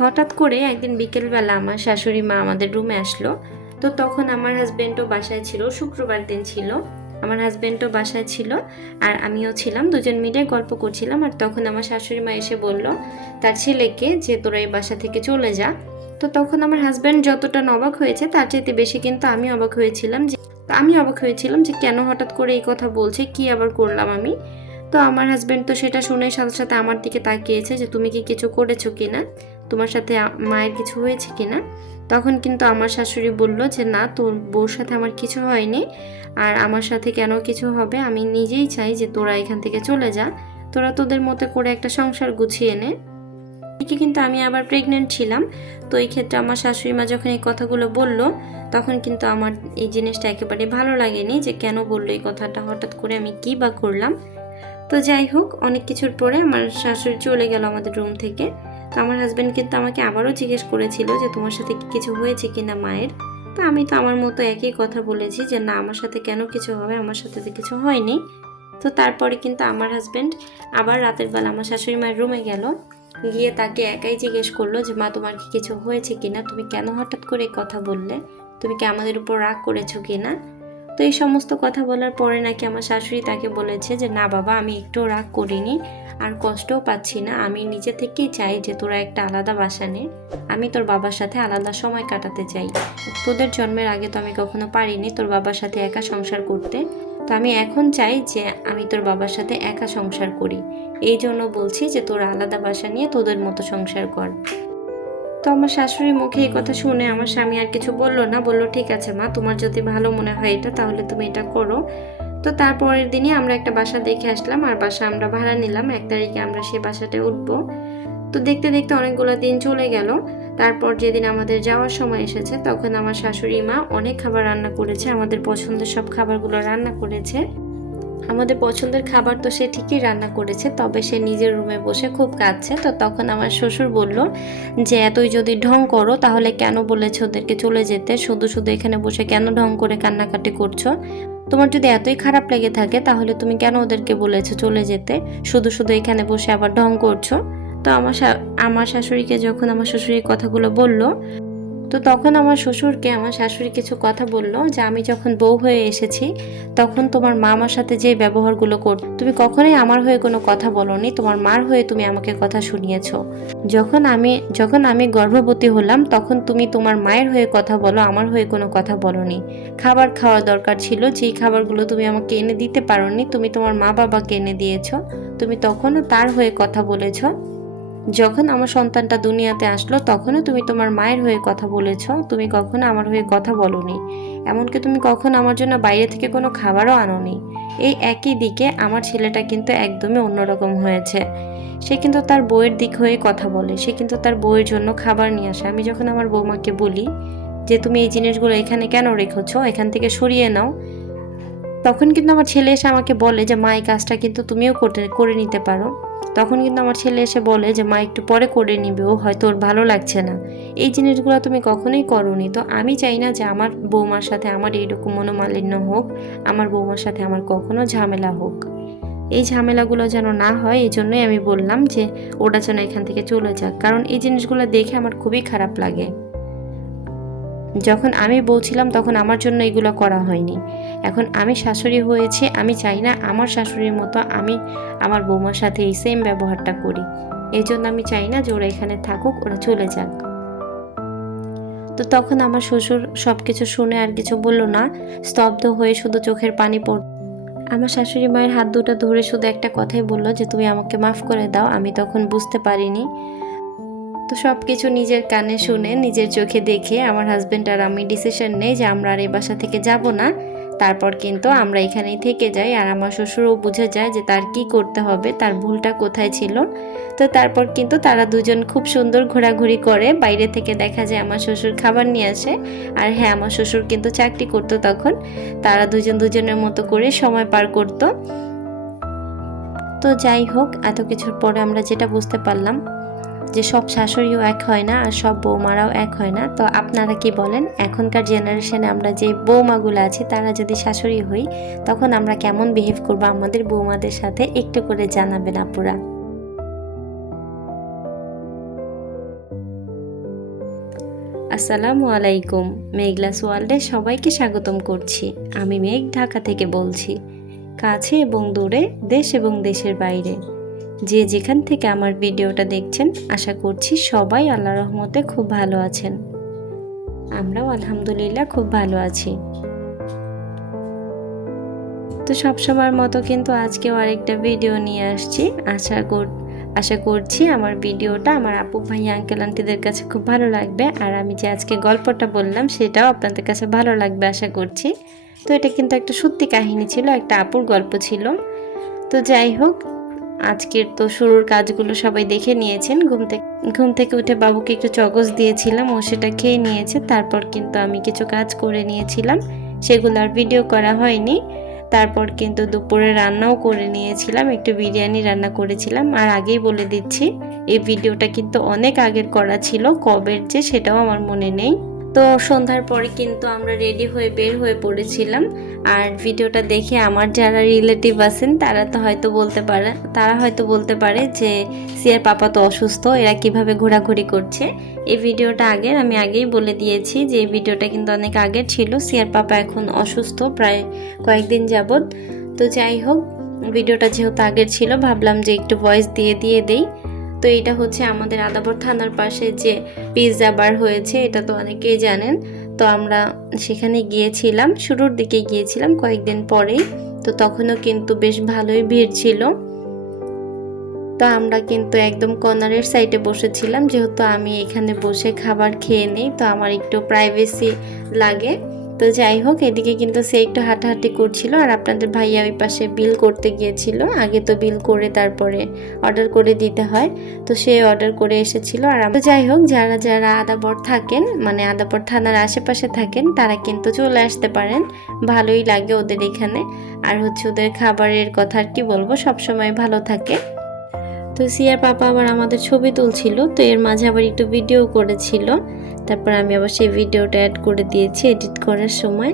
হঠাৎ করে একদিন বিকেলবেলা আমার শাশুড়ি মা আমাদের রুমে আসলো। তো তখন আমার হাজবেন্ডও বাসায় ছিল, শুক্রবার দিন ছিল। আমার হাজব্যান্ডও বাসায় ছিল আর আমিও ছিলাম, দুজন মিলে গল্প করছিলাম। আর তখন আমার শাশুড়ি মা এসে বলল, তার ছেলেকে যে তোরা এই বাসা থেকে চলে যা। তো তখন আমার হাজব্যান্ড যতটা না অবাক হয়েছে, তার চাইতে বেশি কিন্তু আমি অবাক হয়েছিলাম যে, আমি অবাক হয়েছিলাম যে কেন হঠাৎ করে এই কথা বলছে, কি আবার করলাম আমি? তো আমার হাজব্যান্ড তো সেটা শুনেই সাথে সাথে আমার দিকে তাকিয়েছে যে, তুমি কি কিছু করেছ কিনা? তোমার সাথে মায়ের কিছু হয়েছে কিনা? তখন কিন্তু আমার শাশুড়ি বলল যে, না, তোর বউর সাথে আমার কিছু হয়নি। আর আমার সাথে কেন কিছু হবে? আমি নিজেই চাই যে তোরা এখান থেকে চলে যা। তোরা তোদের মতো করে একটা সংসার গুছিয়ে নে। এদিকে কিন্তু আমি আবার প্রেগনেন্ট ছিলাম। তো এই ক্ষেত্রে আমার শাশুড়ি মা যখন এই কথাগুলো বলল, তখন কিন্তু আমার এই জিনিসটা একেবারে ভালো লাগেনি যে, কেন বলল এই কথাটা? হঠাৎ করে আমি কী বা করলাম? তো যাই হোক, অনেক কিছুর পরে আমার শাশুড়ি চলে গেল আমাদের রুম থেকে। তো আমার হাজব্যান্ড কিন্তু আমাকে আবারও জিজ্ঞেস করেছিল যে তোমার সাথে কি কিছু হয়েছে কিনা মায়ের? তো আমি তো আমার মতো একই কথা বলেছি যে না, আমার সাথে কেন কিছু হবে? আমার সাথে তো কিছু হয়নি। তো তারপরে কিন্তু আমার হাজব্যান্ড আবার রাতের বেলা আমার শাশুড়ি মায়ের রুমে গেল। গিয়ে তাকে একাই জিজ্ঞেস করল যে, মা, তোমার কি কিছু হয়েছে কিনা? তুমি কেন হঠাৎ করে কথা বললে? তুমি কি আমাদের উপর রাগ করেছ কিনা? তো এই সমস্ত কথা বলার পরে নাকি আমার শাশুড়ি তাকে বলেছে যে, না বাবা, আমি একটু রাগ করিনি, আর কষ্টও পাচ্ছি না। আমি নিজে থেকেই চাই যে তোরা একটা আলাদা বাসা নে। আমি তোর বাবার সাথে আলাদা সময় কাটাতে চাই। তোদের জন্মের আগে তো আমি কখনো পারিনি তোর বাবার সাথে একা সংসার করতে। তো আমি এখন চাই যে, আমি তোর বাবার সাথে একা সংসার করি। এই জন্য বলছি যে, তোরা আলাদা বাসা নিয়ে তোদের মতো সংসার কর। তো আমার শাশুড়ির মুখে এই কথা শুনে আমার স্বামী আর কিছু বলল না। বলল, ঠিক আছে মা, তোমার যদি ভালো মনে হয় এটা, তাহলে তুমি এটা করো। তো তারপরের দিনই আমরা একটা বাসা দেখে আসলাম, আর বাসা আমরা ভাড়া নিলাম। এক তারিখে আমরা সেই বাসাটায় উঠবো। তো দেখতে দেখতে অনেকগুলো দিন চলে গেল। তারপর যেদিন আমাদের যাওয়ার সময় এসেছে, তখন আমার শাশুড়ি মা অনেক খাবার রান্না করেছে, আমাদের পছন্দের সব খাবারগুলো রান্না করেছে। আমাদের পছন্দের খাবার তো সে ঠিকই রান্না করেছে, তবে সে নিজের রুমে বসে খুব কাঁদছে। তো তখন আমার শ্বশুর বলল যে, এতই যদি ঢং করো, তাহলে কেন বলেছ ওদেরকে চলে যেতে? শুধু শুধু এখানে বসে কেন ঢং করে কান্নাকাটি করছ? তোমার যদি এতই খারাপ লেগে থাকে, তাহলে তুমি কেন ওদেরকে বলেছ চলে যেতে? শুধু শুধু এখানে বসে আবার ঢং করছ? তো আমার আমার শাশুড়িকে যখন আমার শ্বশুর এই কথাগুলো বলল তো তখন আমার শ্বশুরকে, আমার শাশুড়ি কিছু কথা বলল যে, আমি যখন বউ হয়ে এসেছি, তখন তোমার মা আমার সাথে যে ব্যবহারগুলো কর তুমি কখনোই আমার হয়ে কোনো কথা বলনি, তোমার মার হয়ে তুমি আমাকে কথা শুনিয়েছ। যখন আমি যখন আমি গর্ভবতী হলাম, তখন তুমি তোমার মায়ের হয়ে কথা বলো, আমার হয়ে কোনো কথা বলনি। খাবার খাওয়া দরকার ছিল, যেই খাবারগুলো তুমি আমাকে এনে দিতে পারোনি, তুমি তোমার মা বাবাকে এনে দিয়েছ, তুমি তখনও তার হয়ে কথা বলেছ। যখন আমার সন্তানটা দুনিয়াতে আসলো, তখনও তুমি তোমার মায়ের হয়ে কথা বলেছ। তুমি কখনো আমার হয়ে কথা বলনি। এমনকি তুমি কখনো আমার জন্য বাইরে থেকে কোনো খাবারও আনোনি। এই একই দিকে আমার ছেলেটা কিন্তু একদমই অন্যরকম হয়েছে। সে কিন্তু তার বইয়ের দিক হয়ে কথা বলে। সে কিন্তু তার বইয়ের জন্য খাবার নিয়ে আসে। আমি যখন আমার বৌমাকে বলি যে, তুমি এই জিনিসগুলো এখানে কেন রেখেছ? এখান থেকে সরিয়ে নাও। তখন কিন্তু আমার ছেলে এসে আমাকে বলে যে, মা, এই কাজটা কিন্তু তুমিও করে নিতে পারো। তখন কিন্তু আমার ছেলে এসে বলে যে, মা, একটু পরে করে নিবে, ও হয়তো ওর ভালো লাগছে না। এই জিনিসগুলো তুমি কখনোই করনি। তো আমি চাই না যে, আমার বৌমার সাথে আমার এইরকম মনোমালিন্য হোক, আমার বৌমার সাথে আমার কখনো ঝামেলা হোক। এই ঝামেলাগুলো যেন না হয়, এই জন্যই আমি বললাম যে, ওটা যেন এখান থেকে চলে যাক। কারণ এই জিনিসগুলো দেখে আমার খুবই খারাপ লাগে। যখন আমি বলছিলাম তখন আমার জন্য এগুলো করা হয়নি। এখন আমি শাশুড়ি হয়েছে, আমি চাই না আমার শাশুড়ির মতো আমি আমার বৌমার সাথে এই সেম ব্যবহারটা করি। এই জন্য আমি চাই না যে ওরা এখানে থাকুক, ওরা চলে যাক। তো তখন আমার শ্বশুর সব কিছু শুনে আর কিছু বলল না, স্তব্ধ হয়ে শুধু চোখের পানি পড় আমার শাশুড়ি মায়ের হাত দুটো ধরে শুধু একটা কথাই বলল যে, তুমি আমাকে মাফ করে দাও, আমি তখন বুঝতে পারিনি। তো সব কিছু নিজের কানে শুনে, নিজের চোখে দেখে আমার হাজব্যান্ড আর আমি ডিসিশন নেই যে আমরা আর এই বাসা থেকে যাব না। তারপর কিন্তু আমরা এখানেই থেকে যাই আর আমার শ্বশুরও বুঝে যায় যে তার কি করতে হবে, তার ভুলটা কোথায় ছিল। তো তারপর কিন্তু তারা দুজন খুব সুন্দর ঘোরাঘুরি করে। বাইরে থেকে দেখা যায় আমার শ্বশুর খাবার নিয়ে আসে আর হ্যাঁ আমার শ্বশুর কিন্তু চাকরি করতো তখন। তারা দুজন দুজনের মতো করে সময় পার করতো। তো যাই হোক, এত কিছুর পরে আমরা যেটা বুঝতে পারলাম যে সব শাশুড়িও এক হয় না আর সব বৌমারাও এক হয় না। তো আপনারা কি বলেন, এখনকার জেনারেশনে আমরা যে বৌমাগুলো আছি, তারা যদি শাশুড়ি হই, তখন আমরা কেমন বিহেভ করব? আমাদের বৌমাদের সাথে একটু করে জানাবেন আপুরা। আসসালামু আলাইকুম মেঘলাস ওয়ার্ল্ডে সবাইকে স্বাগতম করছি। আমি মেঘ, ঢাকা থেকে বলছি। কাছে এবং দূরে, দেশ এবং দেশের বাইরে। যে যেখান থেকে আমার ভিডিওটা দেখছেন, আশা করছি সবাই আল্লাহ রহমতে খুব ভালো আছেন। আমরাও আলহামদুলিল্লাহ খুব ভালো আছি। তো সব সবসময়ের মতো কিন্তু আজকেও আরেকটা ভিডিও নিয়ে আসছি। আশা কর, আশা করছি আমার ভিডিওটা আমার আপু ভাই আঙ্কেল আন্টিদের কাছে খুব ভালো লাগবে। আর আমি যে আজকে গল্পটা বললাম, সেটাও আপনাদের কাছে ভালো লাগবে আশা করছি। তো এটা কিন্তু একটা সত্যি কাহিনী ছিল, একটা আপুর গল্প ছিল। তো যাই হোক আজকের তো শুরুর কাজগুলো সবাই দেখে নিয়েছেন। ঘুম থেকে ঘুম থেকে উঠে বাবুকে একটু চগস দিয়েছিলাম, ও সেটা খেয়ে নিয়েছে। তারপর কিন্তু আমি কিছু কাজ করে নিয়েছিলাম, সেগুলো আর ভিডিও করা হয়নি। তারপর কিন্তু দুপুরে রান্নাও করে নিয়েছিলাম, একটু বিরিয়ানি রান্না করেছিলাম। আর আগেই বলে দিচ্ছি, এই ভিডিওটা কিন্তু অনেক আগের করা ছিল, কবের যে সেটাও আমার মনে নেই। তো সন্ধ্যার পরে কিন্তু আমরা রেডি হয়ে বের হয়ে পড়েছিলাম। আর ভিডিওটা দেখে আমার যারা রিলেটিভ আছেন, তারা তো হয়তো বলতে পারে, তারা হয়তো বলতে পারে যে সিয়ার পাপা তো অসুস্থ, এরা কীভাবে ঘোরাঘুরি করছে? এই ভিডিওটা আগের আমি আগেই বলে দিয়েছি যে, এই ভিডিওটা কিন্তু অনেক আগের ছিল। সিয়ার পাপা এখন অসুস্থ প্রায় কয়েকদিন যাবৎ। তো যাই হোক, ভিডিওটা যেহেতু আগের ছিল, ভাবলাম যে একটু ভয়েস দিয়ে দিয়ে দেই। তো এটা হচ্ছে আমাদের আদাবর থানার পাশে যে পিৎজা বার হয়েছে, এটা তো অনেকেই জানেন। তো আমরা সেখানে গিয়েছিলাম, শুরুর দিকে গিয়েছিলাম কয়েকদিন পরেই। তো তখনও কিন্তু বেশ ভালোই ভিড় ছিল। তো আমরা কিন্তু একদম কর্নারের সাইডে বসেছিলাম, যেহেতু আমি এখানে বসে খাবার খেয়ে নিই, তো আমার একটু প্রাইভেসি লাগে। তো যাই হোক, এদিকে কিন্তু সে একটু হাঁটাহাঁটি করছিল আর আপনাদের ভাইয়া ওই পাশে বিল করতে গিয়েছিল। আগে তো বিল করে তারপরে অর্ডার করে দিতে হয়। তো সে অর্ডার করে এসেছিল আর আমরা যাই হোক, যারা যারা আদাবর থাকেন মানে আদাবর থানার আশেপাশে থাকেন, তারা কিন্তু চলে আসতে পারেন। ভালোই লাগে ওদের এখানে। আর হচ্ছে ওদের খাবারের কথা আর কি বলব, সবসময় ভালো থাকে। তো সিয়ার পাপা আবার আমাদের ছবি তুলছিল, তো এর মাঝে আবার একটু ভিডিও করেছিল। তারপর আমি আবার সেই ভিডিওটা অ্যাড করে দিয়েছি এডিট করার সময়।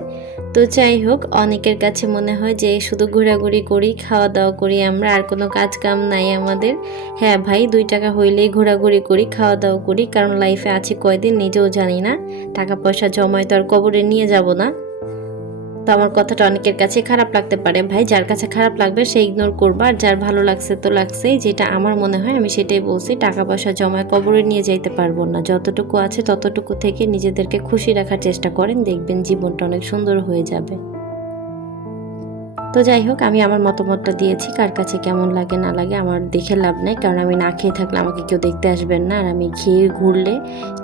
তো যাই হোক, অনেকের কাছে মনে হয় যে শুধু ঘোরাঘুরি করি খাওয়া দাওয়া করি আমরা, আর কোনো কাজ কাম নাই আমাদের। হ্যাঁ ভাই, দুই টাকা হইলেই ঘোরাঘুরি করি, খাওয়া দাওয়া করি, কারণ লাইফে আছে কয়দিন নিজেও জানি না। টাকা পয়সা জমায় তো আর কবরে নিয়ে যাব না। তো আমার কথাটা অনেকের কাছে খারাপ লাগতে পারে। ভাই, যার কাছে খারাপ লাগবে, সে ইগনোর করবা। আর যার ভালো লাগছে তো লাগছেই। যেটা আমার মনে হয়, আমি সেটাই বলছি, টাকা পয়সা জমায় কবরে নিয়ে যাইতে পারব না। যতটুকু আছে ততটুকু থেকে নিজেদেরকে খুশি রাখার চেষ্টা করেন। দেখবেন জীবনটা অনেক সুন্দর হয়ে যাবে। তো যাই হোক, আমি আমার মতামতটা দিয়েছি, কার কাছে কেমন লাগে, না লাগে, আমার দেখে লাভ নেই, কারণ আমি না খেয়ে থাকলে আমাকে কেউ দেখতে আসবেন না, আর আমি খেয়ে ঘুরলে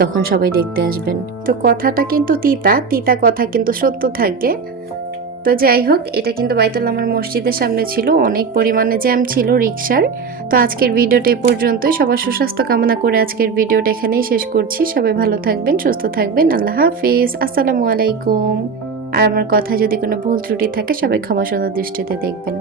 তখন সবাই দেখতে আসবেন। তো কথাটা কিন্তু তিতা তিতা কথা কিন্তু সত্য থাকে। তো যাই হোক, এটা কিন্তু বাইতুল আমার মসজিদের সামনে ছিল, অনেক পরিমাণে জ্যাম ছিল রিক্সার তো আজকের ভিডিওটা এ পর্যন্তই, সবার সুস্বাস্থ্য কামনা করে আজকের ভিডিওটা এখানেই শেষ করছি, সবাই ভালো থাকবেন, সুস্থ থাকবেন, আল্লাহ হাফিজ, আসসালামু আলাইকুম। আর আমার কথা যদি কোনো ভুল ত্রুটি থাকে সবাই ক্ষমা সুন্দর দৃষ্টিতে দেখবেন।